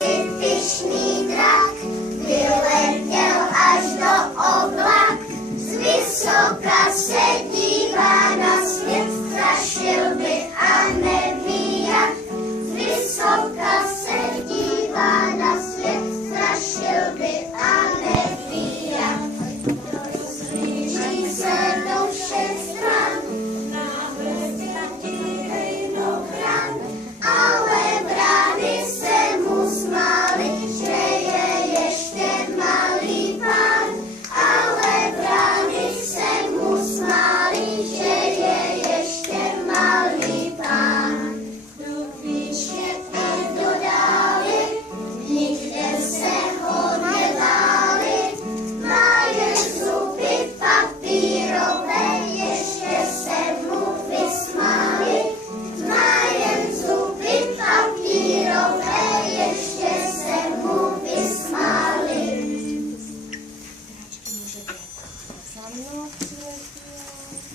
Pyšný drak vyletěl až do oblak, z vysoka se dívá na svět, strašil by a neví jak. Z vysoka se dívá na svět, strašil by a neví jak. Slíží se do všech stran, náhle ztratí bran, ale brány se mu smály, že je ještě malý pán. Ale brány se mu smály, že je ještě malý pán. Do výše i do dály, nikde se ho nebáli, má jen zuby papírové, ještě se mu vysmáli. Má jen zuby papírové, ještě se mu vysmáli. Za mnou přiletěl.